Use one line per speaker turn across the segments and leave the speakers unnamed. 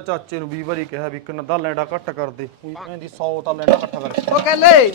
ਤਾਂ ਚਾਚੇ ਨੂੰ 20 ਵਾਰੀ ਕਿਹਾ ਵੀ ਇੱਕ ਨੱਦਾ ਲੈਂਡਾ ਘੱਟ ਕਰ ਦੇ। ਉਹੀ ਕਹਿੰਦੀ 100 ਤਾਂ ਲੈਂਡਾ ਇਕੱਠਾ ਕਰ।
ਉਹ ਕਹਿੰਦੇ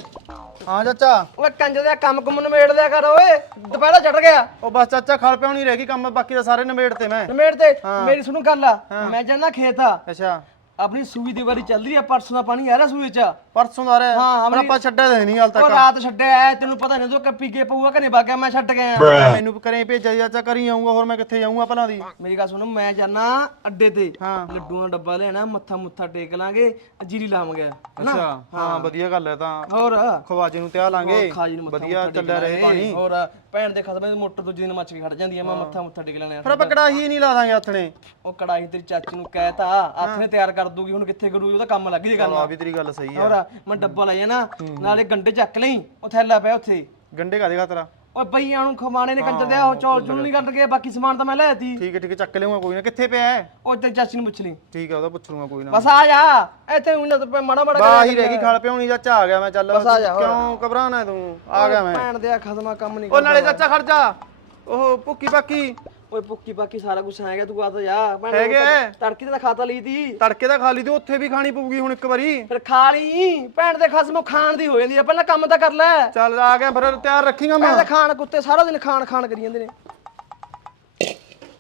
ਹਾਂ ਚਾਚਾ।
ਓਏ ਕੰਜ ਦਾ ਕੰਮ ਕੁਮ ਨਿਬੇੜ ਲਿਆ ਕਰ ਓਏ। ਦੁਪਹਿਰਾ ਚੜ ਗਿਆ।
ਉਹ ਬਸ ਚਾਚਾ ਖਲ ਪਿਆਉਣੀ ਰਹਿ ਗਈ ਕੰਮ ਬਾਕੀ ਤਾਂ ਸਾਰੇ ਨਿਬੇੜ ਤੇ ਮੈਂ।
ਨਿਬੇੜ ਤੇ ਮੇਰੀ ਸੁਣੋ ਗੱਲ ਆ। ਮੈਂ ਜਾਣਾ ਖੇਤ ਆ।
ਅੱਛਾ।
ਆਪਣੀ ਸੂਈ ਦੀ ਵਾਰੀ ਚੱਲ ਰਹੀ ਆ ਪਰਸੋਂ ਦਾ ਪਾਣੀ ਆ ਰਿਹਾ ਸੂਈ ਚ?
ਪਰਸੋਂ ਦਾ ਰਿਹਾ
ਹਾਂ,
ਪਰ ਆਪਾਂ ਛੱਡਿਆ ਤਾਂ ਨਹੀਂ ਹਾਲ
ਉਹ
ਤੱਕ
ਰਾਤ ਛੱਡਿਆ ਐ ਤੈਨੂੰ ਪਤਾ ਨਹੀਂ ਤੋ ਕੱਪੀ ਕੇ ਪਊਗਾ ਕਿ ਨਹੀਂ ਬਾਗਿਆ ਮੈਂ ਛੱਡ ਗਿਆ।
ਮੈਨੂੰ ਕਰੇ ਭੇਜਿਆ ਚਾਚਾ ਕਰੀ ਆਉਂਗਾ ਹੋਰ ਮੈਂ ਕਿੱਥੇ ਜਾਊਂਗਾ ਭਲਾਂ ਦੀ?
ਮੇਰੀ ਗੱਲ ਸੁਣੋ ਮੈਂ ਜਾਣਾ ਅੱਡੇ ਤੇ।
ਹਾਂ।
ਲੱਡੂਆਂ ਦਾ ਡੱਬਾ ਲੈਣਾ ਮੱਥਾ ਮੁੱਥਾ ਟੇਕ ਲਾਂਗੇ ਜੀਰੀ ਲਾਵਾਂਗੇ।
ਅੱਛਾ ਹਾਂ ਵਧੀਆ ਗੱਲ ਹੈ ਤਾਂ।
ਹੋਰ?
ਖਵਾਜੇ ਨੂੰ ਤਿਆ ਲਾਂਗੇ।
ਖਾਜੀ ਨੂੰ ਮੱਥਾ
ਵਧੀਆ
ਮੁੱਥਾ
ਚੱਲਿਆ ਰਹੇ ਪਾਣੀ।
ਹੋਰ ਭੈਣ ਦੇ ਖਸਮੇ ਦੀ ਮੋਟਰ ਦੂਜੇ ਦਿਨ ਮੱਚ ਕੇ ਖੜ ਜਾਂਦੀ ਆ ਮੈਂ ਮੱਥਾ ਮੁੱਥਾ ਟੇਕ ਲੈਣਾ
ਫਿਰ ਆਪਾਂ ਕੜਾਹੀ ਨਹੀਂ ਲਾ ਦਾਂਗੇ ਹੱਥਣੇ
ਉਹ ਕੜਾਈ ਤੇਰੀ ਚਾਚੀ ਨੂੰ ਕਹਿਤਾ ਹੱਥ ਨੇ ਤਿਆਰ ਕਰ ਦੂਗੀ ਹੁਣ ਕਿੱਥੇ ਕਰੂਗੀ ਉਹਦਾ ਕੰਮ ਲੱਗ ਜੀ ਗੱਲ
ਆ ਵੀ ਤੇਰੀ ਗੱਲ ਸਹੀ ਆ।
ਹੋਰ ਮੈਂ ਡੱਬਾ ਲੈ ਜਾਣਾ ਨਾਲੇ ਗੰਡੇ ਚੱਕ ਲਈ ਉਹ ਥੈਲਾ ਪਿਆ ਉੱਥੇ।
ਗੰਡੇ ਕਾਦੇ ਖਾਤਰਾ
ਓਏ ਬਈਆਂ ਨੂੰ ਖਮਾਣੇ ਨੇ ਕੰਜਰ ਦਿਆ ਉਹ ਚੌਲ ਚੂਲ ਨਹੀਂ ਕੱਢ ਕੇ ਬਾਕੀ ਸਮਾਨ ਤਾਂ ਮੈਂ ਲੈ ਆਤੀ
ਠੀਕ ਹੈ ਠੀਕ ਹੈ ਚੱਕ ਲਿਆਉਂਗਾ ਕੋਈ ਨਾ। ਕਿੱਥੇ ਪਿਆ ਹੈ?
ਉਹ ਤੇ ਚਾਚੀ ਨੂੰ ਪੁੱਛ ਲਈ।
ਠੀਕ ਹੈ ਉਹਦਾ ਪੁੱਛ ਲੂੰਗਾ ਕੋਈ ਨਾ।
ਬਸ ਆ ਜਾ ਇੱਥੇ ਉਹਨਾਂ ਤੋਂ ਮਾੜਾ ਮਾੜਾ
ਬਾਹ ਹੀ ਰਹਿ ਗਈ ਖਾਲ ਪਿਆਉਣੀ ਚਾਚਾ ਆ ਗਿਆ ਮੈਂ ਚੱਲ
ਬਸ ਆ ਜਾ, ਹੋਰ।
ਕਿਉਂ ਘਬਰਾਣਾ ਤੂੰ? ਆ ਗਿਆ ਮੈਂ।
ਭੈਣ ਦੇ ਖਦਮਾ ਕੰਮ ਨਹੀਂ
ਉਹ ਨਾਲੇ ਚਾਚਾ ਖੜ ਜਾ। ਉਹ ਭੁੱਕੀ ਬਾਕੀ
ਓਏ ਪੁੱਕੀ ਬਾਕੀ ਸਾਰਾ ਕੁਝ ਆਏਗਾ ਤੂੰ ਆ ਤਾਂ ਜਾ। ਭੈਣ
ਹੈਗੇ।
ਤੜਕੀ ਦਾ ਖਾਤਾ ਲਈ ਤੀ।
ਤੜਕੇ ਦਾ ਖਾ ਲਈ ਤੇ ਉੱਥੇ ਵੀ ਖਾਣੀ ਪਊਗੀ ਹੁਣ ਇੱਕ ਵਾਰੀ।
ਫਿਰ ਖਾ ਲਈ। ਭੈਣ ਦੇ ਖਸਮੋਂ ਖਾਣ ਦੀ ਹੋ ਜਾਂਦੀ ਆ ਪਹਿਲਾਂ ਕੰਮ ਤਾਂ ਕਰ ਲੈ।
ਚੱਲ ਆ ਗਿਆ ਫਿਰ ਤਿਆਰ ਰੱਖੀਗਾ ਮੈਂ।
ਭੈਣ ਦੇ ਖਾਣ ਕੁੱਤੇ ਸਾਰਾ ਦਿਨ ਖਾਣ ਖਾਣ ਕਰੀ ਜਾਂਦੇ ਨੇ।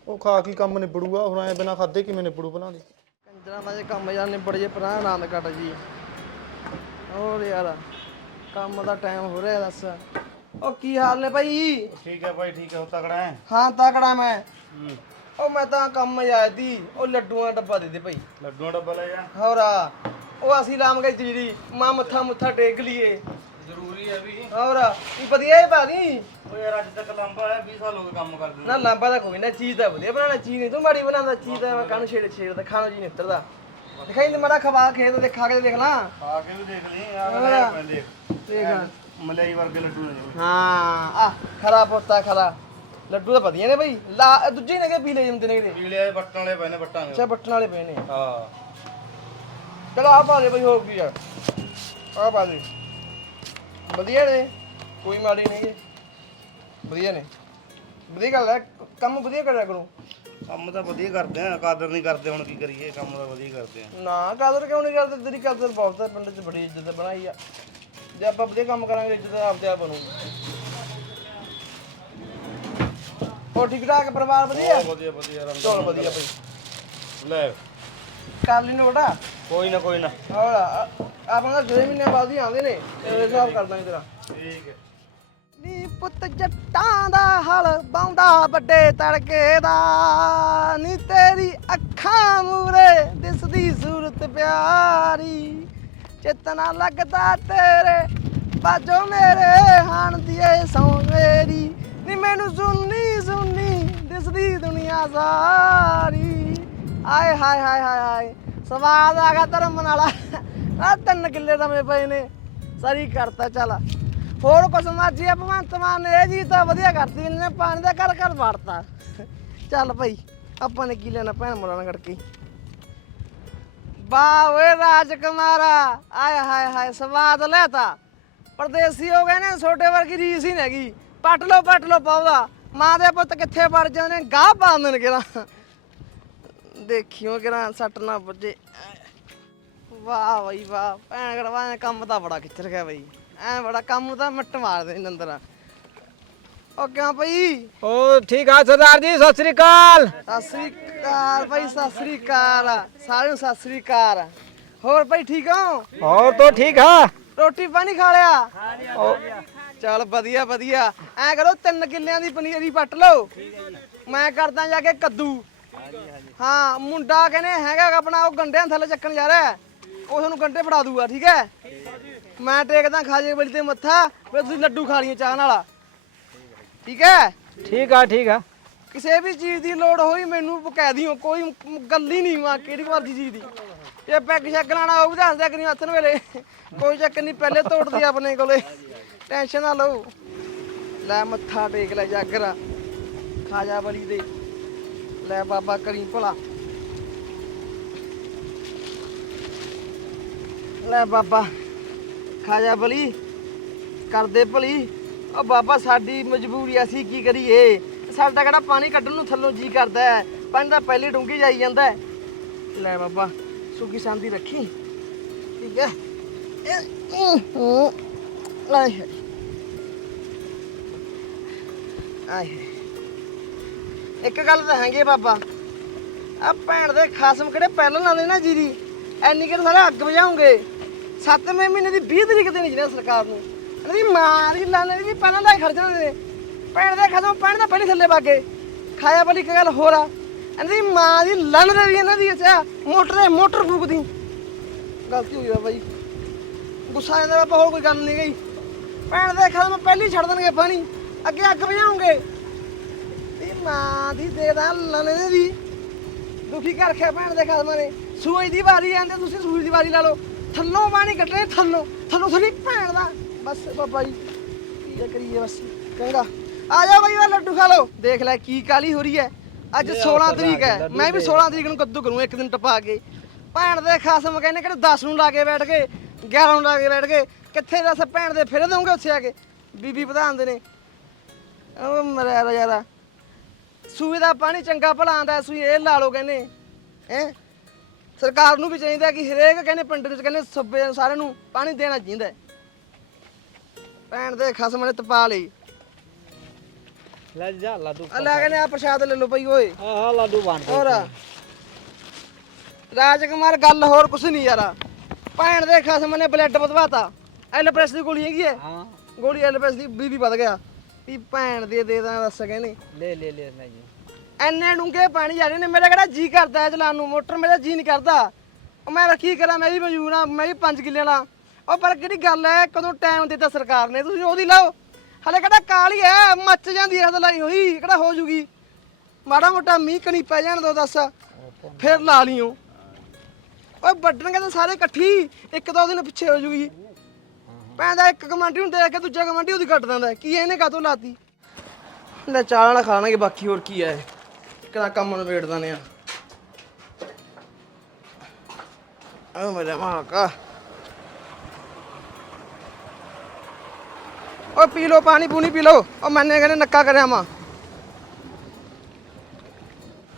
ਉਹ ਖਾ ਕੀ ਕੰਮ ਨਿਬੜੂਗਾ ਹੁਣ ਐ ਬਿਨਾ ਖਾਦੇ ਕਿਵੇਂ ਨਿਬੜੂ ਭਲਾਂ ਦੀ
ਕੰਜਰਾਂ ਦਾ ਜੇ ਕੰਮ ਜਾਂ ਨਿਬੜ ਜੇ ਪਰਾਂ ਆਨੰਦ ਕੱਟ ਜੀ। ਹੋਰ ਯਾਰ ਕੰਮ ਦਾ ਟਾਈਮ ਹੋ ਰਿਹਾ ਦੱਸ। ਉਹ ਕੀ ਹਾਲ ਨੇ ਭਾਈ?
ਠੀਕ ਹੈ ਭਾਈ ਠੀਕ ਹੈ। ਉਹ ਤਕੜਾ ਹੈ?
ਹਾਂ ਤਕੜਾ ਮੈਂ। ਉਹ ਮੈਂ ਤਾਂ ਕੰਮ ਆਇਆ ਦੀ ਉਹ ਲੱਡੂਆਂ ਦਾ ਡੱਬਾ ਦੇ ਦੇ ਭਾਈ।
ਲੱਡੂਆਂ ਡੱਬਾ ਲੈ ਜਾ।
ਹੋਰ ਉਹ ਅਸੀਂ ਲਾਵਾਂਗੇ ਜੀਰੀ। ਮਾਂ ਮੱਥਾ ਮੁੱਥਾ ਟੇਕ ਲਈਏ।
ਜ਼ਰੂਰੀ ਹੈ ਵੀ।
ਹੋਰ ਇਹ ਵਧੀਆ ਹੈ ਭਾਜੀ?
ਉਹ ਯਾਰ ਅੱਜ ਤੱਕ ਲੰਬਾ ਹੈ 20 ਸਾਲ ਹੋ ਗਏ ਕੰਮ ਕਰਦੇ
ਨਾ। ਲਾਂਬਾ ਦਾ ਕੋਈ ਨਾ ਚੀਜ਼ ਤਾਂ ਵਧੀਆ ਬਣਾਉਣਾ ਚੀਜ਼ ਨਹੀਂ। ਤੂੰ ਮਾੜੀ ਬਣਾਉਂਦਾ ਚੀਜ਼ ਤਾਂ ਮੈਂ ਕਾਹਨੂੰ ਛੇੜ ਛੇੜ ਦਾ ਖਾਣੋ ਜੀ ਨਿੱਤਰਦਾ ਦਿਖਾਈ ਤੇ ਮਾੜਾ ਖਵਾ ਖੇਤ ਦੇਖਾ ਕੇ ਦੇਖ ਲਾ।
ਖਾ ਕੇ ਵੀ ਦੇਖ ਲਈ ਆ
ਹੋਰ।
ਲੈ ਪੈਂਦੇ
ਦੇਖ।
ਮਲਾਈ ਵਰਗੇ ਲੱਡੂ ਨੇ
ਹਾਂ ਆ ਖਰਾ ਪੋਤਾ ਖਰਾ ਲੱਡੂ ਤਾਂ ਵਧੀਆ ਨੇ ਬਈ। ਲਾ ਦੂਜੇ ਨੇਗੇ ਪੀਲੇ ਜਾਂਦੇ ਨੇ ਕਿਤੇ
ਪੀਲੇ ਬੱਟਾਂ ਵਾਲੇ ਪਏ ਨੇ ਬੱਟਾਂ
ਅੱਛਾ ਬੱਟਣ ਵਾਲੇ ਪਏ ਨੇ।
ਹਾਂ।
ਚਲੋ ਆ ਪਾ ਦੇ ਬਈ ਹੋਰ ਕੀ ਯਾਰ ਆ ਪਾ ਦੇ। ਵਧੀਆ ਨੇ ਕੋਈ ਮਾੜੀ ਨਹੀਂ ਗੇ ਵਧੀਆ ਨੇ। ਵਧੀਆ ਗੱਲ ਹੈ ਕੰਮ ਵਧੀਆ ਕਰਿਆ ਕਰੋ।
ਕੰਮ ਤਾਂ ਵਧੀਆ ਕਰਦੇ ਆ ਕਾਦਰ ਨਹੀਂ ਕਰਦੇ ਹੁਣ ਕੀ ਕਰੀਏ ਕੰਮ ਤਾਂ ਵਧੀਆ ਕਰਦੇ ਆ।
ਨਾ ਕਦਰ ਕਿਉਂ ਨਹੀਂ ਕਰਦੇ? ਤੇਰੀ ਕਦਰ ਬਹੁਤ ਹੈ ਪਿੰਡ 'ਚ ਬੜੀ ਇੱਜ਼ਤ ਬਣਾਈ ਆ। ਜੇ ਆਪਾਂ ਵਧੀਆ ਕੰਮ ਕਰਾਂਗੇ ਇੱਜ਼ਤ ਆਪਦੇ ਆਪ ਬਣੂਗੀ। ਹੋਰ ਠੀਕ ਠਾਕ ਪਰਿਵਾਰ ਵਧੀਆ?
ਵਧੀਆ ਵਧੀਆ ਰੰਗ
ਚਲ ਵਧੀਆ ਬਈ
ਲੈ।
ਕਰ ਲਈ ਨੂੰ ਬੇਟਾ
ਕੋਈ ਨਾ ਕੋਈ ਨਾ।
ਹੋਰ ਆਪਾਂ ਦਾ 6 ਮਹੀਨੇ ਬਾਅਦ ਹੀ ਆਉਂਦੇ ਨੇ ਤੇ ਹਿਸਾਬ ਕਰ ਦਾਂਗੇ ਤੇਰਾ।
ਠੀਕ ਹੈ।
ਨੀ ਪੁੱਤ ਜੱਟਾਂ ਦਾ ਹਲ ਬਾਉਂਦਾ ਵੱਡੇ ਤੜਕੇ ਦਾ। ਨੀ ਤੇਰੀ ਅੱਖਾਂ ਮੂਰੇ ਦਿਸਦੀ ਸੂਰਤ ਪਿਆਰੀ। ਚੇਤਨਾ ਲੱਗਦਾ ਤੇਰੇ। ਬਾਜੋ ਮੇਰੇ ਹਾਣ ਦੀਏ ਸੌ ਮੇਰੀ ਨੀ ਮੈਨੂੰ ਸੁਣਨੀ ਸੁਣਨੀ, ਦਿਸਦੀ ਦੁਨੀਆ ਸਾਰੀ। ਆਏ, ਹਾਏ ਹਾਏ ਹਾਏ ਹਾਏ। ਸਵਾਦ ਆ ਗਿਆ ਧਰਮ ਨਾਲਾ। ਆ ਤਿੰਨ ਕਿੱਲੇ ਦਮੇ ਪਏ ਨੇ। ਸਾਰੀ ਕਰਤਾ, ਚੱਲ। ਹੋਰ ਕੁਛ ਮਰਜ਼ੀ ਆ, ਭਗਵੰਤ ਮਾਨ ਨੇ ਇਹ ਜੀ ਤਾਂ ਵਧੀਆ ਕਰਤੀ, ਇਹਨੇ ਪਾਣੀ ਦਾ ਘਰ ਘਰ ਵੜਤਾ। ਚੱਲ ਭਾਈ, ਆਪਾਂ ਨੇ ਕੀ ਲੈਣਾ, ਭੈਣ ਮੁੰਡਾ ਨਾਲ ਕਰਕੇ ਵਾਹ ਓਏ ਰਾਜਕੁਮਾਰਾ ਆਏ ਹਾਏ ਹਾਏ, ਸਵਾਦ ਲੈਤਾ। ਪਰਦੇਸੀ ਹੋ ਗਏ ਨੇ, ਛੋਟੇ ਵਰਗੀ ਰੀਸ ਹੀ ਨਹੀਂ ਪੱਟ ਲੋ ਪੱਟ ਲੋ ਪਾਉਦਾ ਮਾਂ ਦੇ ਪੁੱਤ ਕਿੱਥੇ ਵੜ ਜਾਂਦੇ ਨੇ, ਗਾਹ ਪਾਉਂਦੇ ਨੇ ਕਿਹੜਾ। ਦੇਖਿਓ ਕਿਹੜਾ ਸੱਟ ਨਾ ਵੱਜੇ। ਵਾਹ ਬਈ ਵਾਹ, ਭੈਣ ਕਰਵਾ ਕੰਮ ਤਾਂ ਬੜਾ ਖਿੱਚ ਗਿਆ ਬਈ। ਐ ਬੜਾ ਕੰਮ ਤਾਂ ਮੱਟ ਮਾਰਦੇ ਨੇ ਅੰਦਰ। ਉਹ ਕਿਉਂ ਭਈ?
ਓ ਠੀਕ ਆ ਸਰਦਾਰ ਜੀ ਸਤਿ ਸ੍ਰੀ ਅਕਾਲ।
ਸਤਿ ਸ੍ਰੀ ਅਕਾਲ ਭਾਈ ਸਤਿ ਸ੍ਰੀ ਅਕਾਲ। ਸਾਰਿਆਂ ਨੂੰ ਸਤਿ ਸ੍ਰੀ ਅਕਾਲ। ਹੋਰ ਭਾਈ ਠੀਕ ਹੋ?
ਹੋਰ ਤੋਂ ਠੀਕ ਆ?
ਰੋਟੀ ਪਾਣੀ ਖਾ ਲਿਆ? ਚੱਲ ਵਧੀਆ ਵਧੀਆ। ਐ ਕਰੋ ਤਿੰਨ ਕਿੱਲਿਆਂ ਦੀ ਪਨੀਰੀ ਪੱਟ ਲਓ। ਮੈਂ ਕਰਦਾ ਜਾ ਕੇ ਕੱਦੂ। ਹਾਂ ਮੁੰਡਾ ਕਹਿੰਦੇ ਹੈਗਾ ਗਾ ਆਪਣਾ ਉਹ ਗੰਡਿਆਂ ਥੱਲੇ ਚੱਕਣ ਜਾ ਰਿਹਾ। ਹੈ। ਉਹ ਤੁਹਾਨੂੰ ਗੰਡੇ ਫੜਾ ਦੂਗਾ ਠੀਕ ਹੈ? ਮੈਂ ਟੇਕਦਾ ਖਾਜੇ ਬਲੀ ਤੇ ਮੱਥਾ ਫਿਰ ਤੁਸੀਂ ਲੱਡੂ ਖਾ ਲਈਓ ਚਾਹ ਨਾਲ। ਠੀਕ ਹੈ?
ਠੀਕ ਆ ਠੀਕ ਆ।
ਕਿਸੇ ਵੀ ਚੀਜ਼ ਦੀ ਲੋੜ ਹੋਈ ਮੈਨੂੰ ਕਹਿ ਦਿਓ ਕੋਈ ਮ- ਗੱਲ ਹੀ ਨਹੀਂ ਮਾ ਕਿਹੜੀ ਮਰਜ਼ੀ ਚੀਜ਼ ਦੀ। ਇਹ ਪੈਗ ਸ਼ੈਗ ਲਾਣਾ ਉਹ ਵੀ ਦੱਸ ਦਿਆ ਕਰੀ ਹੱਥ ਨੂੰ ਵੇਲੇ ਕੋਈ ਚੱਕਰ ਨਹੀਂ ਪਹਿਲੇ ਤੋੜਦੀ ਆਪਣੇ ਕੋਲੇ। ਟੈਨਸ਼ਨ ਨਾ ਲਓ। ਲੈ ਮੱਥਾ ਟੇਕ ਲੈ ਜਾਗਰ ਖਾਜਾ ਬਲੀ ਦੇ। ਲੈ ਬਾਬਾ ਕਰੀ ਭਲਾ। ਲੈ ਬਾਬਾ ਖਾਜਾ ਬਲੀ। ਕਰਦੇ ਭਲੀ। ਉਹ ਬਾਬਾ ਸਾਡੀ ਮਜਬੂਰੀ ਅਸੀਂ ਕੀ ਕਰੀਏ? ਸਾਡਾ ਕਿਹੜਾ ਪਾਣੀ ਕੱਢਣ ਨੂੰ ਥੱਲੋਂ ਜੀ ਕਰਦਾ ਹੈ? ਪਾਣੀ ਤਾਂ ਪਹਿਲੇ ਡੂੰਘੀ ਜਾਈ ਜਾਂਦਾ ਹੈ। ਲੈ ਬਾਬਾ ਸੁਖੀ ਸ਼ਾਂਤੀ ਰੱਖੀ। ਠੀਕ ਹੈ। ਇਹ- ਹੂੰ, ਹੂੰ। ਆਏ ਹਾਏ। ਆਏ ਹਾਏ। ਇੱਕ ਗੱਲ ਤਾਂ ਹੈਗੀ ਹੈ ਬਾਬਾ। ਆ ਭੈਣ ਦੇ ਖਾਸਮ ਕਿਹੜੇ ਪਹਿਲਾਂ ਲਾਉਂਦੇ ਨਾ ਜੀਰੀ। ਐਨੀ ਕਿ ਸਾਰੇ ਅੱਗ ਵਜਾਉਂਗੇ ਸੱਤਵੇਂ ਮਹੀਨੇ ਦੀ 20 ਤਰੀਕ ਦੇਣੀ ਜਿਹਨੇ ਸਰਕਾਰ ਨੂੰ। ਇਹਨਾਂ ਮਾਂ ਦੀ ਲਾਣੇ ਦੀ ਪਹਿਲਾਂ ਲਾਈ ਖੜ ਜਾਂਦੇ ਨੇ। ਭੈਣ ਦੇ ਖਾਸਮ ਭੈਣ ਦਾ ਪਹਿਲੇ ਥੱਲੇ ਬਾਗੇ ਖਾਇਆ ਵਾਲੀ ਇੱਕ ਗੱਲ ਹੋਰ ਆ। ਇਹਨਾਂ ਮਾਂ ਦੀ ਲੰਨ ਦੇ ਵੀ ਇਹਨਾਂ ਦੀ ਅੱਛਾ ਮੋਟਰ ਦੇ ਮੋਟਰ ਫੂਕਦੀ। ਗਲਤੀ ਹੋਈ ਆ ਬਾਈ। ਗੁੱਸਾ ਆਉਂਦਾ ਬਾਬਾ ਹੋਰ ਕੋਈ ਗੱਲ ਨਹੀਂ ਗਈ ਭੈਣ ਦੇ ਖਾਸਮ ਪਹਿਲੀ ਛੱਡ ਦੇਣਗੇ ਪਾਣੀ। ਅੱਗੇ ਅੱਗ ਵਜਾਉਂਗੇ ਇਹ ਮਾਂ ਦੀ ਦੇ ਲੰਨ ਦੀ ਦੁਖੀ ਕਰ ਰੱਖਿਆ ਭੈਣ ਦੇ ਖਾਸਮਾਂ ਨੇ ਸੂਈ ਦੀ ਵਾਰੀ ਆਂਦੇ ਤੁਸੀਂ ਸੂਈ ਦੀ ਵਾਰੀ ਲਾ ਲਓ। ਥੱਲੋਂ ਪਾਣੀ ਕੱਢਣੇ, ਥੱਲੋਂ। ਥੱਲੋਂ ਥੋੜੀ ਭੈਣ ਦਾ। ਬਸ ਬਾਬਾ ਜੀ ਕੀ ਆ ਕਰੀਏ ਬਸ ਚੰਗਾ ਆ ਜਾ ਬਾਈ ਆ ਲੱਡੂ ਖਾ ਲਓ। ਦੇਖ ਲੈ ਕੀ ਕਾਲੀ ਹੋ ਰਹੀ ਹੈ। ਅੱਜ 16 ਤਰੀਕ ਹੈ। ਮੈਂ ਵੀ 16 ਤਰੀਕ ਨੂੰ ਕੱਦੂ ਕਰੂੰ ਇੱਕ ਦਿਨ ਟਪਾ ਕੇ। ਭੈਣ ਦੇ ਖਾਸਮ ਕਹਿੰਦੇ ਕਿਹੜੇ 10 ਨੂੰ ਲਾ ਕੇ ਬੈਠ ਕੇ 11 ਨੂੰ ਲਾ ਕੇ ਬੈਠ ਕੇ ਕਿੱਥੇ ਦੱਸ ਭੈਣ ਦੇ ਫਿਰ ਦਊਂਗੇ ਉੱਥੇ ਆ ਕੇ? ਬੀਬੀ ਦੇ ਨੇ। ਉਹ ਮਰਿਆ ਯਾਰਾ। ਸੂਏ ਦਾ ਪਾਣੀ ਚੰਗਾ ਭਲਾ ਆਂਦਾ ਸੂਈ ਇਹ ਲਾ ਲਓ ਕਹਿੰਦੇ। ਹੈ? ਸਰਕਾਰ ਨੂੰ ਵੀ ਚਾਹੀਦਾ ਕਿ ਹਰੇਕ ਕਹਿੰਦੇ ਪਿੰਡ ਵਿੱਚ ਕਹਿੰਦੇ ਸੱਬੇ ਸਾਰਿਆਂ ਨੂੰ ਪਾਣੀ ਦੇਣਾ ਚਾਹੀਦਾ। ਭੈਣ ਦੇ ਖਸਮ ਨੇ ਤਪਾ ਲਈ।
ਲੈ ਜਾ ਲਾਡੂ
ਆ ਲੈ ਕਹਿੰਦੇ ਆ ਪ੍ਰਸ਼ਾਦ ਲੈ ਲਓ ਭਈ ਓਏ।
ਹਾਂ ਲਾਡੂ ਬਣ
ਹੋਰ। ਰਾਜਕੁਮਾਰ ਗੱਲ ਹੋਰ ਕੁਛ ਨਹੀਂ ਯਾਰਾ। ਭੈਣ ਦੇ ਖਸਮ ਨੇ ਬਲੱਡ ਵਧਵਾਤਾ। ਐਲ ਪ੍ਰੈਸ ਦੀ ਗੋਲੀ ਹੈਗੀ ਹੈ
ਹਾਂ।
ਗੋਲੀ ਐਲ ਪ੍ਰੈਸ ਦੀ ਬੀਬੀ ਵੱਧ ਗਿਆ। ਵੀ ਭੈਣ ਦੇ ਦੇ ਦਾਂ ਦੱਸ ਕਹਿੰਦੇ
ਲੈ ਲੈ ਲੈ ਨਾ ਜੀ।
ਐਨੇ ਡੂੰਘੇ ਪਾਣੀ ਜਾ ਰਹੇ ਨੇ ਮੇਰਾ ਕਿਹੜਾ ਜੀ ਕਰਦਾ ਹੈ ਚਲਾਉਣ ਨੂੰ? ਮੋਟਰ ਮੇਰਾ ਜੀ ਨਹੀਂ ਕਰਦਾ। ਉਹ ਮੈਂ ਕੀ ਕਰਾਂ? ਮੈਂ ਵੀ ਮਜਬੂਰ ਆ ਮੈਂ ਵੀ 5 ਕਿੱਲੇ ਵਾਲਾ। ਉਹ ਪਰ ਕਿਹੜੀ ਗੱਲ ਹੈ ਕਦੋਂ ਟਾਈਮ ਦਿੱਤਾ ਸਰਕਾਰ ਨੇ? ਤੁਸੀਂ ਉਹਦੀ ਲਾਓ। ਹਲੇ ਕਿਹੜਾ ਕਾਲੀ ਹੈ ਮੱਚ ਜਾਂਦੀ ਹੈ ਲਾਈ ਹੋਈ। ਕਿਹੜਾ ਹੋ ਜੂਗੀ? ਮਾੜਾ ਮੋਟਾ ਮੀਂਹ ਕਣੀ ਪੈ ਜਾਣ ਦੋ ਦੱਸ। ਫਿਰ ਲਾ ਲਿਓ। ਓਏ ਵੱਢਣਗੇ ਤਾਂ ਸਾਰੇ ਇਕੱਠੀ। ਇੱਕ ਦੋ ਦਿਨ ਪਿੱਛੇ ਹੋ ਜੂਗੀ। ਪੈਂਦਾ ਇੱਕ ਕਮਾਂਡੀ ਨੂੰ ਦੇਖ ਕੇ ਦੂਜਾ ਕਮਾਂਡੀ ਉਹਦੀ ਕੱਟ ਦਿੰਦਾ। ਕੀ ਇਹਨੇ ਕਾਤੋਂ ਲਾਤੀ? ਲੈ ਚਾਹ ਨਾਲ ਖਾਣਗੇ, ਬਾਕੀ ਹੋਰ ਕੀ ਹੈ ਕਿਹੜਾ ਕੰਮ ਨੂੰ ਵੇੜਦਾ ਨੇ ਆ ਆ ਮੇਰਾ ਮਾਂ ਕਾ ਓ ਪੀ ਲੋ ਪਾਣੀ ਪੂਣੀ ਪੀ ਲੋ ਓ ਮੈਨੇ ਕਹਿੰਦੇ ਨੱਕਾ ਕਰਿਆ ਮਾਂ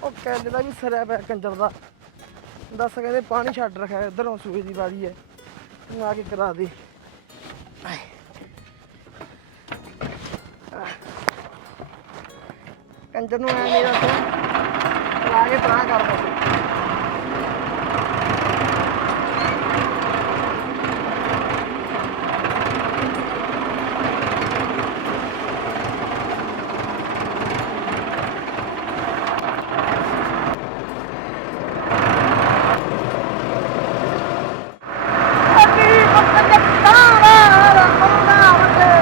ਉਹ ਕਹਿੰਦੇ ਦਾ ਵੀ ਸਰਿਆ ਪਿਆ ਕੰਜਰ ਦਾ। ਦੱਸ ਕਹਿੰਦੇ ਪਾਣੀ ਛੱਡ ਰੱਖਿਆ, ਇਧਰੋਂ ਸੂਏ ਦੀ ਵਾਰੀ ਹੈ ਤੂੰ ਆ ਕੇ ਕਰਾ ਦੇ। ਕੰਜਰ ਨੂੰ ਐ ਨਹੀਂ ਦੱਸ। ਲਾ ਕੇ ਪਰਾਂ ਕਰ। ਦੋ ਅੱਡੀ ਪੱਕ ਜੱਟਾਂ ਦਾ ਰੰਗਦਾ ਵੰਡੇ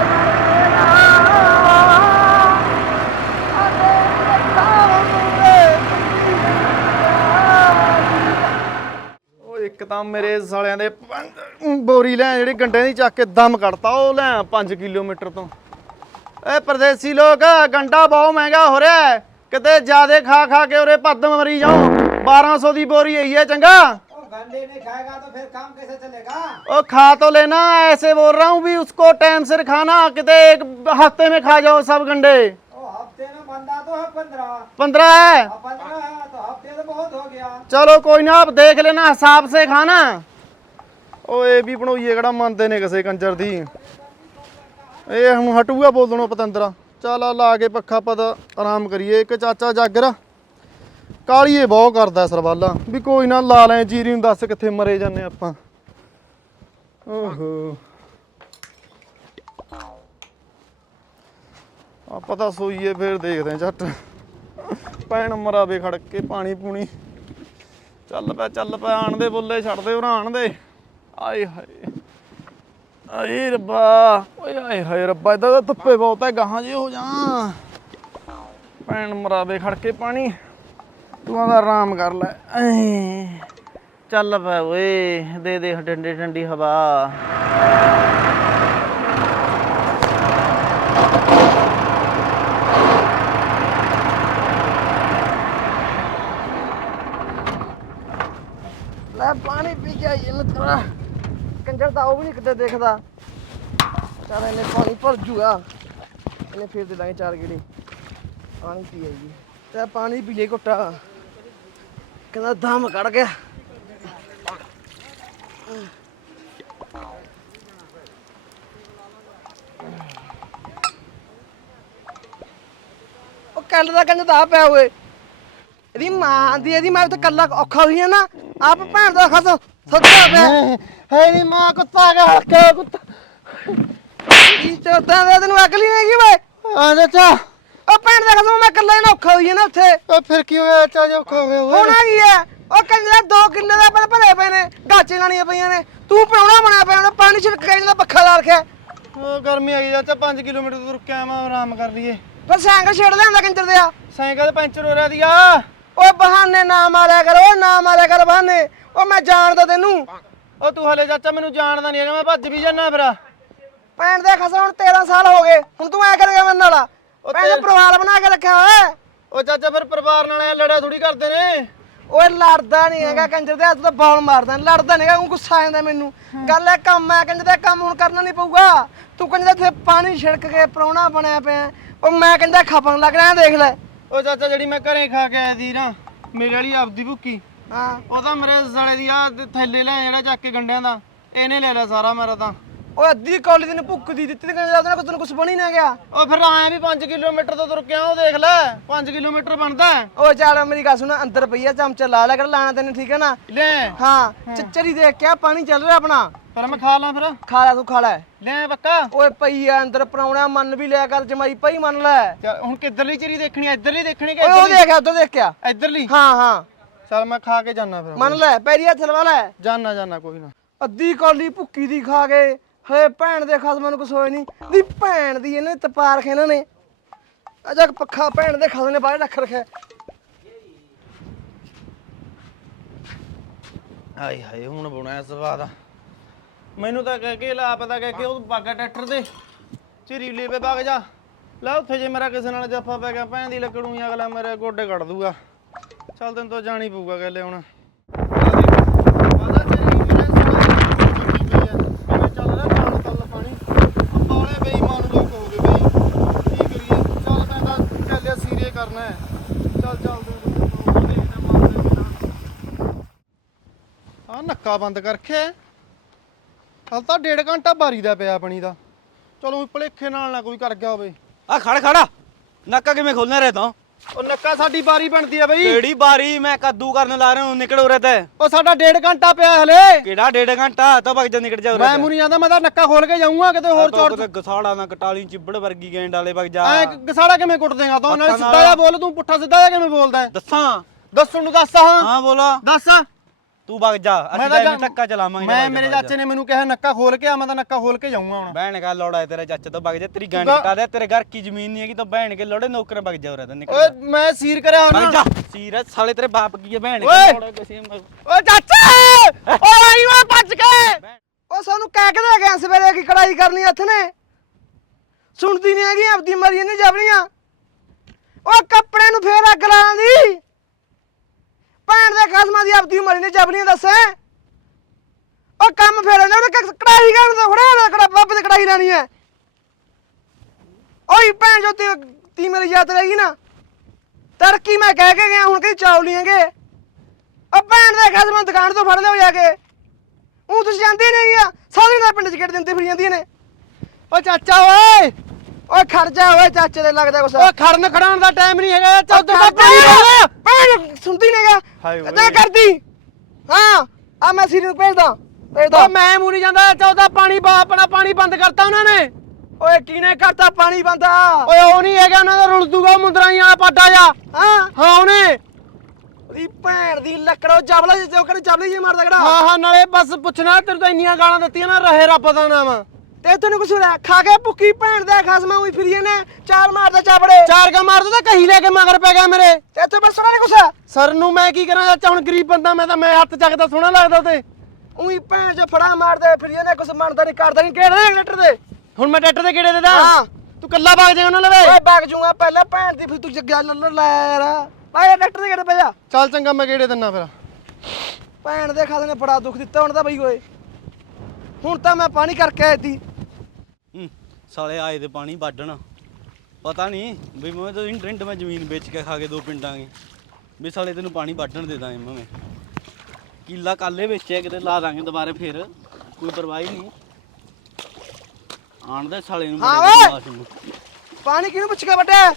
ਉਹ ਇੱਕ ਤਾਂ ਮੇਰੇ ਸਾਲਿਆਂ ਦੇ ਪੰਜ- ਬੋਰੀ ਲੈ ਜਿਹੜੀ ਗੰਡੇ ਦੀ ਚੱਕ ਕੇ ਦਮ ਕੱਢਤਾ ਉਹ ਲੈ 5 ਕਿਲੋਮੀਟਰ ਤੋਂ ਏ ਪਰਦੇਸੀ ਲੋਕ ਗੰਡਾ ਬਹੁਤ ਮਹਿੰਗਾ ਹੋ ਰਿਹਾ ਹੈ ਕਿਤੇ ਜਿਆਦੇ ਖਾ ਖਾ ਕੇ ਉਰੇ ਪੱਦ ਮਰੀ ਜਾਓ 1200 ਦੀ ਬੋਰੀ ਆਈ ਹੈ ਚੰਗਾ
ओ गंडे नहीं खाएगा तो फिर काम कैसे चलेगा
ओ खा तो लेना ऐसे बोल रहा हूँ भी उसको टाइम से खाना कितने एक हफ्ते में खा जाओ सब गंडे
ओ हफ्ते में बंदा तो है पंद्रह
पंद्रह है
अब पंद्रह है तो हफ्ते तो बहुत हो गया
ਚਲੋ ਕੋਈ ਨਾ ਆਪ ਦੇਖ ਲੈਣਾ ਹਿਸਾਬ ਸੇ ਖਾਣਾ ਓਏ ਵੀ ਬਣੋਈਏ ਕਿਹੜਾ, ਮੰਨਦੇ ਨੇ ਕਿਸੇ ਕੰਜਰ ਦੀ। ਇਹ ਹੁਣ ਹਟੂਗਾ ਬੋਲਣੋਂ ਪਤੰਦਰਾ। ਚੱਲ ਆ ਲਾ ਕੇ ਪੱਖਾ ਪਤਾ ਆਰਾਮ ਕਰੀਏ। ਇੱਕ ਚਾਚਾ ਜਾਗਰ। ਕਾਲੀਏ ਬਹੁਤ ਕਰਦਾ ਸਰਵਾਲਾ। ਵੀ ਕੋਈ ਨਾ ਲਾ ਲੈ ਜੀਰੀ ਨੂੰ, ਦੱਸ ਕਿੱਥੇ ਮਰੇ ਜਾਂਦੇ ਆਪਾਂ। ਓਹੋ। ਆਪਾਂ ਤਾਂ ਸੋਈਏ ਫੇਰ ਦੇਖਦੇ ਆਂ ਝੱਟ। ਪੈਣ ਮਰਾਵੇ ਖੜ ਕੇ ਪਾਣੀ ਪੂਣੀ। ਚੱਲ ਪੈ ਚੱਲ ਪੈ, ਆਣ ਦੇ ਬੁੱਲੇ, ਛੱਡ ਦੇ, ਉਰਾਂ ਆਣ ਦੇ। ਆਏ ਹਾਏ। ਆਏ ਰੱਬਾ, ਓਏ ਆਏ ਹਾਏ ਰੱਬਾ ਇਦਾਂ ਦਾ ਧੁੱਪੇ ਬਹੁਤ ਹੈ ਗਾਹਾਂ ਜੇ ਹੋ ਜਾ ਪੈਣ ਮਰਾਵੇ ਖੜ ਕੇ ਪਾਣੀ, ਤੂੰ ਆਦਾ ਆਰਾਮ ਕਰ ਲੈ। ਚੱਲ ਪੈ ਓਏ, ਦੇ ਦੇ ਠੰਡੀ ਠੰਡੀ ਹਵਾ
ਲੈ ਪਾਣੀ ਪੀ ਕੇ ਆਈਏ ਮਿੱਤਰਾ ਕੰਜਰ ਤਾਂ ਉਹ ਵੀ ਨਹੀਂ ਕਿਤੇ ਦੇਖਦਾ। ਚੱਲ ਇਹਨੇ ਪਾਣੀ ਭਰ ਜੂਗਾ। ਇਹਨੇ ਫੇਰ ਦੇ ਦਾਂਗੇ ਚਾਰ ਗੇੜੇ। ਪਾਣੀ ਪੀ ਆਈਏ। ਤੇ ਪਾਣੀ ਪੀ ਲਈ ਘੁੱਟਾ। ਕਹਿੰਦਾ ਦਮ ਕੱਢ ਗਿਆ। ਉਹ ਕੱਲ ਦਾ ਕੰਜ ਦਾ ਪਿਆ ਓਏ ਇਹਦੀ ਮਾਂ ਆਂਦੀ ਇਹਦੀ ਮਾਂ ਤਾਂ ਕੱਲਾ ਔਖਾ ਹੋਈ ਆ ਨਾ ਆਪ ਭੈਣ ਦਾ ਖਸ ਸੱਚਾ ਪਿਆ।
ਹੈ ਨੀ ਮਾਂ ਕੁੱਤਾ ਗਾ ਹਲਕਾ ਕੁੱਤਾ।
ਕੀ ਚੋਦਾ ਦੇ ਤੈਨੂੰ ਅਕਲ ਹੀ ਨਹੀਂ ਹੈਗੀ ਓਏ।
ਆ ਚਾਚਾ
ਉਹ ਭੈਣ ਦਾ ਖਸ ਮੈਂ ਕੱਲਾ ਹੀ ਨਾ ਔਖਾ ਹੋਈ ਆ ਨਾ ਉੱਥੇ।
ਓ ਫਿਰ ਕੀ ਹੋਇਆ ਚਾਚਾ ਜੋ ਖੋ ਗਏ
ਹੋਣਾ ਕੀ ਹੈ ਉਹ ਕੰਜਰਾ 2 ਕਿੱਲੇ ਦਾ ਭਰੇ ਭਰੇ ਪਏ ਨੇ ਗਾਚੇ ਲਾਣੀਆਂ ਪਈਆਂ ਨੇ। ਤੂੰ ਪਿਉਣਾ ਬਣਿਆ ਪਿਆ ਉਹਨੇ ਪਾਣੀ ਛਿੜਕ ਕੇ ਜਾਂਦਾ ਪੱਖਾ ਲਾ ਰੱਖਿਆ।
ਓ ਗਰਮੀ ਆ ਗਈ ਚਾਚਾ 5 ਕਿਲੋਮੀਟਰ ਤੁਰ ਕੇ ਆਵਾਂ ਆਰਾਮ ਕਰ ਲਈਏ।
ਫਿਰ ਸਾਈਕਲ ਛੇੜ ਲਿਆਂਦਾ ਕੰਜਰ ਦੇ ਆ।
ਸਾਈਕਲ ਪੈਂਚਰ ਹੋ ਰਿਹਾ ਦੀਆ
ਓਏ ਬਹਾਨੇ ਨਾ ਮਾਰਿਆ ਕਰ ਓ ਨਾ ਮਾਰਿਆ ਕਰ ਬਹਾਨੇ। ਓ ਮੈਂ ਜਾਣਦਾ ਤੈਨੂੰ।
ਓ ਤੂੰ ਹਲੇ ਚਾਚਾ ਮੈਨੂੰ ਜਾਣਦਾ ਨਹੀਂ ਹੈਗਾ ਮੈਂ ਭੱਜ ਵੀ ਜਾਣਾ ਫਿਰ।
ਭੈਣ ਦੇ ਖਸਾ ਹੁਣ 13 ਸਾਲ ਹੋ ਗਏ ਹੁਣ ਤੂੰ ਐ ਕਰੇਗਾ ਮੇਰੇ ਨਾਲ।
ਉਹ
ਭੈਣ ਦਾ ਪਰਿਵਾਰ ਬਣਾ ਕੇ ਰੱਖਿਆ ਓਏ
ਓ ਚਾਚਾ ਫਿਰ ਪਰਿਵਾਰ ਨਾਲ ਐਂ ਲੜਿਆ ਥੋੜੀ ਕਰਦੇ ਨੇ।
ਓਏ ਲੜਦਾ ਨਹੀਂ ਹੈਗਾ ਕੰਜਰ ਦੇ ਹੱਥ ਤੋਂ ਬੌਲ ਮਾਰਦਾ ਲੜਦਾ ਨਹੀਂ ਹੈਗਾ ਉਹ ਗੁੱਸਾ ਆ ਜਾਂਦਾ ਮੈਨੂੰ। ਗੱਲ ਇਹ ਕੰਮ ਹੈ ਕੰਜਰ ਦੇ ਕੰਮ ਹੁਣ ਕਰਨਾ ਨਹੀਂ ਪਊਗਾ। ਤੂੰ ਕੰਜਰ ਦੇ ਇੱਥੇ ਪਾਣੀ ਛਿੜਕ ਕੇ ਪਰੌਣਾ ਬਣਿਆ ਪਿਆ ਉਹ ਮੈਂ ਕਹਿੰਦਾ ਖਪਣ ਲੱਗ ਰਿਹਾ ਦੇਖ ਲੈ।
ਓ ਚਾਚਾ ਜਿਹੜੀ ਮੈਂ ਘਰੇ ਖਾ ਕੇ ਆਇਆ ਸੀ ਨਾ ਮੇਰੇ ਵਾਲੀ ਆਪਦੀ ਭੁੱਕੀ।
ਹਾਂ।
ਉਹ ਤਾਂ ਮੇਰੇ ਸਾਲੇ ਦੀ ਆ ਥੈਲੇ ਲੈ ਜਿਹੜਾ ਚੱਕ ਕੇ ਗੰਡਿਆਂ ਦਾ। ਇਹਨੇ ਲੈ ਲਿਆ ਸਾਰਾ ਮੇਰਾ ਤਾਂ।
ਓਏ ਅੱਧੀ ਕੌਲੀ ਤੈਨੂੰ ਭੁੱਖ ਦੀ ਦਿੱਤੀ ਤੇ ਉਹਦੇ ਨਾਲ ਤੈਨੂੰ ਕੁਝ ਬਣੀ ਨਾ ਗਿਆ।
ਉਹ ਫਿਰ ਆਇਆ ਵੀ 5 ਕਿਲੋਮੀਟਰ ਤੋਂ ਤੁਰ ਕੇ ਆ ਉਹ ਦੇਖ ਲੈ 5 ਕਿਲੋਮੀਟਰ ਬਣਦਾ ਹੈ।
ਚੱਲ ਮੇਰੀ ਗੱਲ ਸੁਣ ਅੰਦਰ ਪਈ ਆ ਚਮਚਾ ਲਾ ਲੈ ਕਰ ਲਾਣਾ ਤੈਨੂੰ ਠੀਕ ਹੈ ਨਾ?
ਲੈ।
ਹਾਂ ਚੱਚਰੀ ਦੇਖ ਕੇ ਆ, ਪਾਣੀ ਚੱਲ ਰਿਹਾ ਆਪਣਾ।
ਪਰ ਮੈਂ ਖਾ ਲਾਂ ਫਿਰ।
ਖਾ ਲੈ ਤੂੰ ਖਾ ਲੈ।
ਲੈ ਪੱਕਾ।
ਓਏ ਪਈ ਆ ਅੰਦਰ ਪਰਾਉਣਾ ਮੰਨ ਵੀ ਲਿਆ ਕਰ ਜਮਾਈ ਪਈ ਮੰਨ ਲੈ।
ਚੱਲ ਹੁਣ ਕਿੱਧਰਲੀ ਚਰੀ ਦੇਖਣੀ ਇੱਧਰਲੀ ਦੇਖਣੀ ਕਿ
ਓਏ ਉਹ
ਇੱਧਰਲੀ?
ਦੇਖ ਉਧਰ ਦੇਖ ਕੇ ਆ।
ਇੱਧਰਲੀ?
ਹਾਂ ਹਾਂ।
ਚੱਲ ਮੈਂ ਖਾ ਕੇ ਜਾਣਾ ਫਿਰ
ਮੰਨ ਲੈ ਪੈਰੀ ਹੱਥ ਲਵਾ ਲੈ।
ਜਾਣਾ ਜਾਣਾ ਕੋਈ ਨਾ।
ਅੱਧੀ ਕੌਲੀ ਭੁੱਕੀ ਦੀ ਖਾ ਗਏ ਹਏ ਭੈਣ ਦੇ ਖਸਮਾਂ ਨੂੰ ਕੁਛ ਹੋਏ ਨਹੀਂ ਦੀ ਭੈਣ ਦੀ ਇਹਨੇ ਤਪਾਰਖ ਇਹਨਾਂ ਨੇ। ਅਜਾ ਪੱਖਾ ਭੈਣ ਦੇ ਖਸਮ ਨੇ ਬਾਹਰ ਰੱਖ ਰੱਖਿਆ।
ਹਾਏ ਹਾਏ ਹੁਣ ਬਣਾਇਆ ਸਵਾਦ। ਆ ਮੈਨੂੰ ਤਾਂ ਕਹਿ ਕੇ ਲਾ ਪਤਾ ਕਹਿ ਕੇ ਉਹ ਬਾਗਾ ਟਰੈਕਟਰ ਦੇ ਝਰੀਲੇ ਪੇ ਵਗ ਜਾ। ਲੈ ਉੱਥੇ ਜੇ ਮੇਰਾ ਕਿਸੇ ਨਾਲ ਜੱਫਾ ਪੈ ਗਿਆ ਭੈਣ ਦੀ ਲੱਕੜੂ ਹੀ ਅਗਲਾ ਮੇਰੇ ਗੋਡੇ ਕੱਢ ਦੂਗਾ। ਚੱਲ ਤੈਨੂੰ ਤਾਂ ਜਾਣੀ ਪਊਗਾ ਗੱਲੇ ਹੁਣ। ਕਰਨਾ ਹੈ ਚੱਲ ਚੱਲ ਆ ਨੱਕਾ ਬੰਦ ਕਰਕੇ। ਹਲ ਤਾਂ ਡੇਢ ਘੰਟਾ ਬਾਰੀ ਦਾ ਪਿਆ ਆਪਣੀ ਦਾ। ਚਲੋ ਵੀ ਭਲੇਖੇ ਨਾਲ ਨਾ ਕੋਈ ਕਰ ਗਿਆ ਹੋਵੇ।
ਆ ਖੜ, ਖੜਾ। ਨੱਕਾ ਕਿਵੇਂ ਖੋਲਣਾ ਰੇ ਤਾਂ?
ਉਹ ਨੱਕਾ ਸਾਡੀ ਬਾਰੀ ਬਣਦੀ ਆ ਬਈ।
ਕਿਹੜੀ ਬਾਰੀ? ਮੈਂ ਕੱਦੂ ਕਰਨ ਲਾ ਰਿਹਾ ਹੂੰ ਨਿਕਲ ਉਰੇ ਤੇ।
ਉਹ ਸਾਡਾ ਡੇਢ ਘੰਟਾ ਪਿਆ ਹਲੇ।
ਕਿਹੜਾ ਡੇਢ ਘੰਟਾ? ਤਾਂ ਵਗ ਜਾ ਨਿਕਲ ਜਾ ਉਰੇ
ਮੈਂ ਮੁਨੀ ਜਾਂਦਾ ਮੈਂ ਤਾਂ ਨੱਕਾ ਖੋਲ ਕੇ ਜਾਊਂਗਾ ਕਿਤੇ ਹੋਰ ਚੌੜ
ਤੇ। ਗਸਾੜਾ ਨਾ ਕਟਾਲੀ ਚਿੱਬੜ ਵਰਗੀ ਗੈਂਡ ਵਾਲੇ ਵਗ ਜਾ।
ਐ ਗਸਾੜਾ ਕਿਵੇਂ ਕੁੱਟ ਦੇਗਾ ਤੂੰ? ਨਾਲੇ ਸਿੱਧਾ। ਜਿਹਾ ਬੋਲ ਤੂੰ ਪੁੱਠਾ ਸਿੱਧਾ ਜਿਹਾ ਕਿਵੇਂ ਬੋਲਦਾ?
ਦੱਸਾਂ।
ਦੱਸਣ ਨੂੰ ਦੱਸ ਹਾਂ।
ਹਾਂ ਬੋਲਾ।
ਦੱਸ।
ਤੂੰ ਵਗ ਜਾ ਅਸੀਂ ਤਾਂ ਐਵੇਂ ਧੱਕਾ ਚਲਾਵਾਂਗੇ
ਮੈਂ ਮੇਰੇ ਚਾਚੇ ਨੇ ਮੈਨੂੰ ਕਿਹਾ ਨੱਕਾ ਖੋਲ ਕੇ ਆ ਮੈਂ ਤਾਂ ਨੱਕਾ ਖੋਲ ਕੇ ਜਾਊਂਗਾ ਹੁਣ।
ਬਹਿਣ ਕਾ ਲੋੜਾ ਹੈ ਤੇਰੇ ਚਾਚੇ ਤੋਂ ਵਗ ਜਾ ਤੇਰੀ
ਤੂੰ
ਕਟਾ ਦੇ ਤੇਰੇ ਘਰ ਕੀ ਜ਼ਮੀਨ ਨਹੀਂ ਹੈਗੀ ਤਾਂ ਬਹਿਣ ਕੇ ਲੋੜੇ ਨੌਕਰ ਵਗ ਜਾ ਉਰੇ ਤੇ ਨਿਕਲ
ਓਏ। ਮੈਂ ਸੀਰ ਕਰਿਆ ਹੁਣ।
ਜਾ। ਸੀਰਤ ਸਾਲੇ ਤੇਰੇ ਬਾਪ ਕੀ ਹੈ ਬਹਿਣ
ਓਏ!
ਕੇ ਲੋੜਾ ਕਿਸੇ ਮ-
ਓਏ ਚਾਚਾ! ਓ ਆਈ ਓਏ ਭੱਜ ਕੇ।
ਉਹ ਸਾਨੂੰ ਕਹਿ ਕੇ ਦੇ ਗਿਆ ਸਵੇਰੇ ਕੀ ਕੜਾਈ ਕਰਨੀ ਹੱਥ ਨੇ। ਸੁਣਦੀ ਨਹੀਂ ਹੈਗੀ ਆਪਦੀ ਮਰੀ ਨਹੀਂ ਜਬਲੀਆਂ ਉਹ ਕੱਪੜੇ ਨੂੰ ਫੇਰ ਅੱਗ ਲਾ ਦੀ ਭੈਣ ਦੇ ਖਸਮਾਂ ਦੀ ਆਪਦੀ ਮਰੀ ਨੇ ਜਬਲੀਆਂ ਦੱਸੇ ਉਹ ਕੰਮ ਫੇਰ ਇਹਨਾਂ ਨੇ ਕੜਾਈ ਕਰਨ ਦਾ ਖੜਾ ਨਾ ਕੜਾ, ਬੱਬ ਤੇ ਕੜਾਈ ਲਾਣੀ ਹੈ। ਓਏ ਭੈਣ ਜੋ ਤੀ ਤੀ ਮੇਰੀ ਯਾਦ ਰਹੀ ਨਾ ਤੜਕੀ ਮੈਂ ਕਹਿ ਕੇ ਗਿਆ, ਹੁਣ ਕਈ ਚਾਵਲੀਆਂਗੇ ਉਹ ਭੈਣ ਦੇ ਕਸਮਾਂ ਦੁਕਾਨ ਤੋਂ ਫੜ ਲਿਓ ਜਾ ਕੇ। ਉਹ ਤੁਸੀਂ ਜਾਂਦੇ ਨਹੀਂ ਆ, ਸਾਰੇ ਨਾਲ ਪਿੰਡ ਚ ਗੇੜ ਦਿੰਦੇ ਫਿਰ ਜਾਂਦੀਆਂ ਨੇ।
ਓ ਚਾਚਾ, ਓਏ!
ਓਏ ਖੜ ਜਾ ਓਏ ਚਾਚੇ ਦੇ ਲੱਗਦਾ ਕੁਛ।
ਓ ਖੜਨ ਖੜਾਉਣ ਦਾ ਟਾਈਮ ਨਹੀਂ ਹੈਗਾ ਚਾਚਾ
ਖੜ
ਤਾਂ ਪਾਣੀ
ਜਾ।
ਪਾ
ਭੈਣ ਸੁਣਦੀ ਨਹੀਂਗਾ
ਹਾਏ ਓਏ।
ਤੇ ਕਰਦੀ। ਹਾਂ ਆ ਮੈਂ ਸੀਰੀ ਨੂੰ ਭੇਜਦਾ। ਭੇਜਦਾ।
ਓ ਮੈਂ ਮੂਰੀ ਜਾਂਦਾ ਚਾਚਾ ਪਾਣੀ ਪਾ ਆਪਣਾ ਪਾਣੀ ਬੰਦ ਕਰਤਾ ਉਹਨਾਂ ਨੇ।
ਓਏ ਕਿਨੇ ਕਰਤਾ ਪਾਣੀ ਬੰਦਾ?
ਓਏ ਉਹ ਨਹੀਂ ਹੈਗਾ ਉਹਨਾਂ ਦਾ ਰੁਲ ਦੂਗਾ ਮੁੰਦਰਾਂ ਹੀ ਵਾਲਾ ਪਾਟਾ ਜਾ
ਹਾਂ।
ਹਾਂ ਉਹਨੇ।
ਉਹਦੀ ਭੈਣ ਦੀ ਲੱਕੜੋ ਜਬਲਾ ਜੋ ਕਰ ਜਬਲੀ ਜੇ ਮਾਰਦਾ ਕਿਹੜਾ?
ਹਾਂ ਹਾਂ ਨਾਲੇ ਬਸ ਪੁੱਛਣਾ ਤੈਨੂੰ ਤਾਂ ਇੰਨੀਆਂ ਗਾਲਾਂ ਦਿੱਤੀਆਂ ਨਾ ਰਹੇ ਰੱਬ ਦਾ ਨਾਮ।
ਤੇ ਤੈਨੂੰ ਕੁਛ ਹੋਇਆ ਖਾ ਕੇ ਭੁੱਕੀ ਭੈਣ ਦੇ ਖਸਮਾ ਹੋਈ ਫਿਰੀਏ ਨੇ ਚਾਰ ਮਾਰਦਾ ਚਾਪੜੇ
ਚਾਰ ਕਾ ਮਾਰ ਦੋ ਤਾਂ ਕਹੀ ਲੈ ਕੇ ਮਗਰ ਪੈ ਗਿਆ ਮੇਰੇ।
ਤੇ ਇੱਥੇ ਬਸ ਸੁਣਾ ਨੀ ਕੁਛ।
ਸਰ ਨੂੰ ਮੈਂ ਕੀ ਕਰਾਂ? ਚਾਚਾ ਹੁਣ ਗਰੀਬ ਬੰਦਾ ਮੈਂ ਤਾਂ ਮੈਂ ਹੱਥ ਚੱਕਦਾ ਸੋਹਣਾ ਲੱਗਦਾ ਤੇ
ਉਹੀ ਭੈਣ ਜੋ ਫੜਾ ਮਾਰਦੇ ਫਿਰੀਏ ਨੇ ਕੁਛ ਮੰਨਦਾ ਨਹੀਂ ਕਰਦਾ ਨਹੀਂ ਕਿਹੜੇ ਲੈਟਰ ਦੇ?
ਹੁਣ ਮੈਂ ਟਰੈਕਟਰ ਦੇ ਕਿਹੜੇ ਦੇ
ਹਾਂ।
ਤੂੰ ਕੱਲਾ ਭਾਗ ਜਾਏ ਉਹਨਾਂ ਲਵੇ।
ਓਏ ਬਗ ਜੂਗਾ ਪਹਿਲਾਂ ਭੈਣ ਦੀ ਫਿਰ ਤੂੰ ਜੱਗਾ ਲੱਲ ਲੈ ਯਾਰ। ਭਾਈ ਡਾਕਟਰ ਦੇ ਕਿਹੜੇ ਪੈ ਜਾ
ਚੱਲ ਚੰਗਾ ਮੈਂ ਕਿਹੜੇ ਦਿੰਨਾ ਫਿਰ।
ਭੈਣ ਦੇ ਖਾਦੇ ਨੇ ਬੜਾ ਦੁੱਖ ਦਿੱਤਾ ਹੁਣ ਤਾਂ ਬਈ ਓਏ। ਹੁਣ ਤਾਂ ਮੈਂ ਪਾਣੀ ਕਰਕੇ ਆਈ ਤੀ
ਹੂੰ, ਸਾਲੇ ਆਏ ਤੇ ਪਾਣੀ ਵੱਢਣ। ਪਤਾ ਨਹੀਂ ਵੀ ਮੈਂ ਤਾਂ ਇੰਟ ਇੰਟ ਮੈਂ ਜ਼ਮੀਨ ਵੇਚ ਕੇ ਖਾ ਕੇ ਦੋ ਪਿੰਡਾਂਗੇ ਵੀ ਸਾਲੇ ਤੈਨੂੰ ਪਾਣੀ ਵੱਢਣ ਦੇ ਦਾਂ ਮੈਂ। ਕਿੱਲਾ ਕਾਲੇ ਵੇਚਿਆ ਕਿਤੇ ਲਾ ਦਾਂਗੇ ਦੁਬਾਰੇ ਫੇਰ। ਕੋਈ ਪਰਵਾਹ ਨਹੀਂ ਆਣ ਦੇ ਸਾਲੇ ਨੂੰ
ਹਾਂ ਓਏ।
ਨੂੰ।
ਪਾਣੀ ਕਿਹਨੂੰ ਪੁੱਛ ਕੇ ਵੱਡਿਆ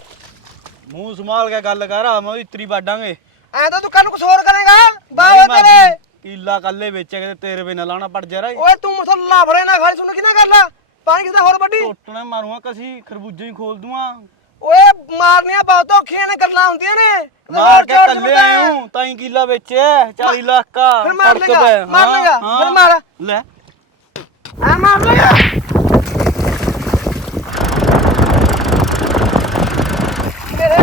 ਮੂੰਹ ਸੰਭਾਲ ਕੇ ਗੱਲ ਕਰ ਆ ਮੈਂ ਇਤਰੀ ਵਾਡਾਂਗੇ
ਐ ਤਾਂ ਤੂੰ ਕੱਲ ਨੂੰ ਕੁਛ ਹੋਰ ਕਰੇਗਾ
ਮਰਦੀ।
ਤੇਰੇ!
ਕਿੱਲਾ ਕੱਲੇ ਵੇਚਿਆ ਕਿਤੇ ਤੇਰੇ ਬਿਨਾਂ ਲਾਣਾ ਪੜ ਜਾ
ਓਏ ਤੂੰ ਮਸਲਾ ਫੜੇ ਨਾ ਖਾਲੀ ਸੁਣ ਕਿਨਾ ਗੱਲ ਪਾਣੀ ਕਿਤੇ ਹੋਰ ਵੱਡੀ
ਟੋਟਣੇ ਮਾਰੂਗਾ ਕਸੀ ਖਰਬੂਜੇ ਹੀ ਖੋਲ ਦੂਆਂ
ਓਏ ਮਾਰਨੀਆਂ ਬਹੁਤ ਔਖੀਆਂ ਨੇ ਗੱਲਾਂ ਹੁੰਦੀਆਂ ਨੇ
ਮਾਰ ਕੇ ਕੱਲੇ। ਆਇਆ ਹੂੰ ਤਾਂ ਹੀ ਕਿੱਲਾ ਵੇਚਿਆ 40 ਲੱਖ ਦਾ
ਫਿਰ ਮਾਰ ਲੇਗਾ। ਮਾਰ ਲੇਗਾ। ਫਿਰ ਮਾਰ।
ਲੈ
ਐ ਮਾਰ ਲੇਗਾ ਮੇਰੇ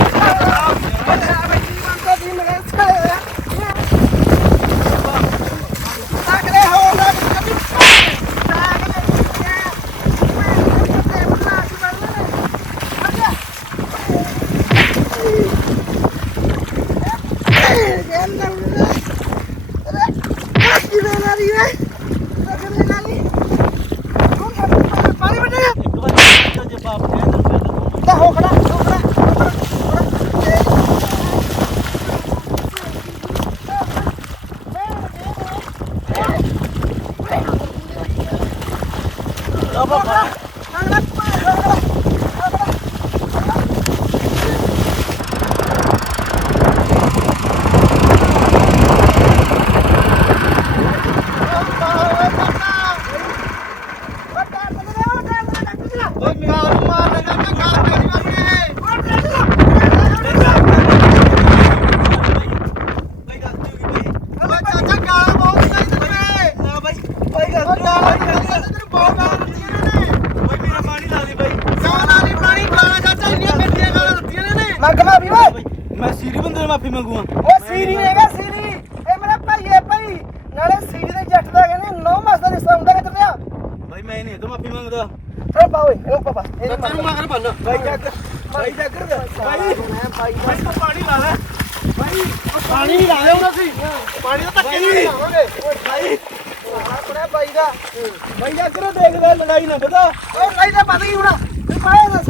ਮੇਰਾ ਬੱਚੀ ਮੰਗੋ ਦੀ ਮੇਰੇ ਸਾਲੇ ਤਾਕਰੇ ਹੋ ਨਾ ਕਭੀ ਤਾਕਰੇ ਮੈਂ ਬਣਾ ਕੇ ਬਣਾ ਪਾਣੀ ਬਟੇ
ਇੱਕ ਵਾਰ ਤਾਂ ਜਵਾਬ ਦੇ ਦਿੰਦੇ ਤਾਂ
ਤਾਂ ਹੋ ਖੜਾ ਹੋ ਖੜਾ
ਓਏ ਮਾਰ ਮਾਰ ਨਾ ਕਰ ਕੇ
ਬਈ ਗਲਤੀ ਹੋ ਗਈ ਬਈ
ਓਏ ਚਾਚਾ ਗਾਲਾਂ ਬਹੁਤ ਸਹੀ ਤੇ
ਨਾ ਬਈ
ਭਾਈ ਗੱਲ
ਓਏ ਗਾਲਾਂ ਤੈਨੂੰ ਬਹੁਤ ਗਾਲਾਂ ਦਿੱਤੀਆਂ ਨੇ
ਬਈ ਮੇਰਾ ਪਾਣੀ ਲਾ ਦੇ ਬਈ
ਗਾਲਾਂ ਨਹੀਂ ਪਾਣੀ ਬੁਲਾਣਾ ਚਾਚਾ ਇੰਨੀਆਂ ਮਿੱਠੀਆਂ ਗਾਲਾਂ ਦਿੱਤੀਆਂ ਨੇ ਨੇ
ਮੰਗ ਮਾਫੀ ਓਏ
ਬਈ ਮੈਂ ਸੀਰੀ ਬੰਦੇ ਨੂੰ ਮਾਫੀ ਮੰਗੂਆ
ਓ ਸੀਰੀ ਹੈਗਾ ਸੀਰੀ ਇਹ ਮੇਰਾ ਭਾਈ ਹੈ ਭਾਈ ਨਾਲੇ ਸੀਰੀ ਦੇ ਜੱਟ ਦਾ ਕਹਿੰਦੇ ਨੌ ਮਾਸ ਦਾ ਰਿਸ਼ਤਾ ਹੁੰਦਾ ਕਿੱਥੇ ਆ
ਤੂੰ ਪਾਣੀ ਲਾ ਲੈ। ਭਾਈ ਉਹ ਪਾਣੀ ਨਹੀਂ ਲਾ ਦੇ ਉਹਨਾਂ ਸੀ। ਪਾਣੀ ਤਾਂ ਧੱਕੇ ਨਹੀਂ ਲਾਵਾਂਗੇ
ਓਏ ਭਾਈ ਆਪਣੇ ਭਾਈ ਦਾ।
ਬਈ ਜਾ ਕਰੋ ਦੇਖ ਲੈ ਲੜਾਈ ਨਾ ਵਧਾ।
ਓ ਨਹੀਂ ਤਾਂ ਪਤਾ ਹੀ ਹੋਣਾ। ਤੇ ਪਾਇਆ ਦਾ